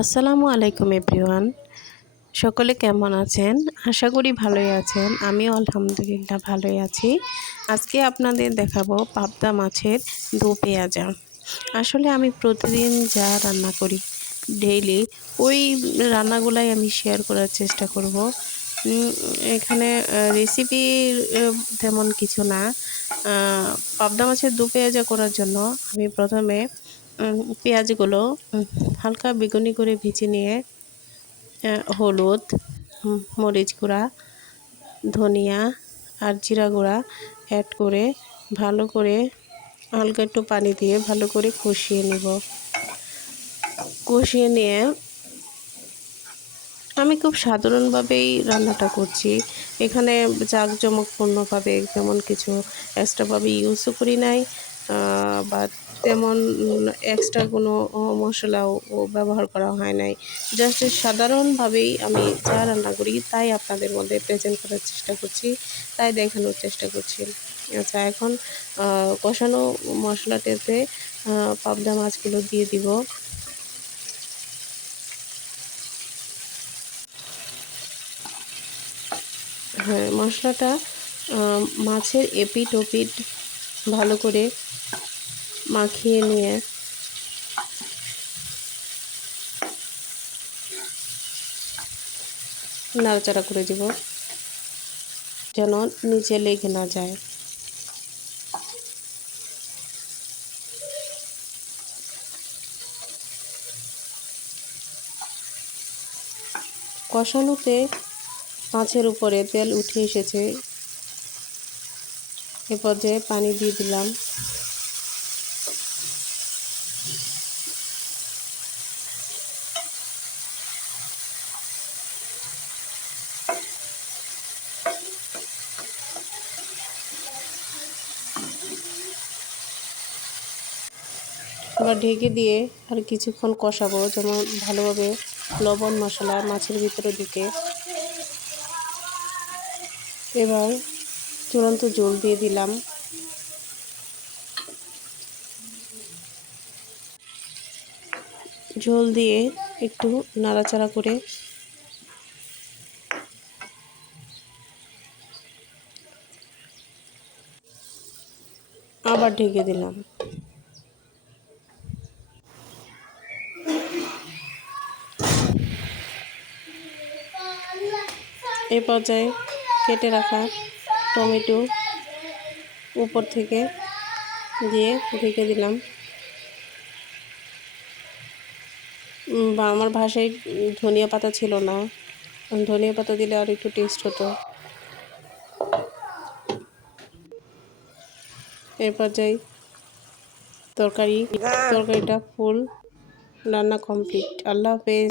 আসসালামু আলাইকুম এভরিওয়ান। সকলে কেমন আছেন? আশা করি ভালোই আছেন। আমিও আলহামদুলিল্লাহ ভালোই আছি। আজকে আপনাদের দেখাবো পাবদা মাছের দো পেঁয়াজা। আসলে আমি প্রতিদিন যা রান্না করি ডেইলি ওই রান্নাগুলাই আমি শেয়ার করার চেষ্টা করব। উম এখানে রেসিপির তেমন কিছু না। পাবদা মাছের দো পেঁয়াজা করার জন্য আমি প্রথমে পেঁয়াজগুলো হালকা বেগুনি করে ভেজে নিয়ে হলুদ, মরিচ গুঁড়া, ধনিয়া আর জিরা গুঁড়া অ্যাড করে ভালো করে হালকা একটু পানি দিয়ে ভালো করে কষিয়ে নেব। কষিয়ে নিয়ে আমি খুব সাধারণভাবেই রান্নাটা করছি। এখানে জাঁকজমকপূর্ণভাবে তেমন কিছু এক্সট্রাভাবে ইউজও করি নাই, বা তেমন এক্সট্রা কোনো মশলাও ব্যবহার করা হয় নাই। জাস্ট সাধারণভাবেই আমি যা রান্না করি তাই আপনাদের মধ্যে প্রেজেন্ট করার চেষ্টা করছি, তাই দেখানোর চেষ্টা করছি। আচ্ছা, এখন কষানো মশলাটাতে পাবদা মাছগুলো দিয়ে দিব। হ্যাঁ, মশলাটা মাছের এপিঠ ওপিঠ ভালো করে মাখিয়ে নিয়ে নাড়াচাড়া করে দিব যেন নিচে লেগে না যায়। কষানোতে মাছের উপরে তেল উঠে এসেছে, এ পর্যায়ে পানি দিয়ে দিলাম। এবার ঢেকে দিয়ে আর কিছুক্ষণ কষাবো যেন ভালোভাবে লবণ মশলা মাছের ভিতরে ঢুকে। এবার চূড়ান্ত জল দিয়ে দিলাম। ঝোল দিয়ে একটু নাড়াচাড়া করে আবার ঢেকে দিলাম। এই পর্যায়ে কেটে রাখা টমেটো উপর থেকে দিয়ে ঢেকে দিলাম। বা আমার বাসায় ধনিয়া পাতা ছিল না, ধনিয়া পাতা দিলে আর একটু টেস্ট হতো। এই পর্যায়ে তরকারিটা ফুল রান্না কমপ্লিট। আল্লাহ হাফেজ।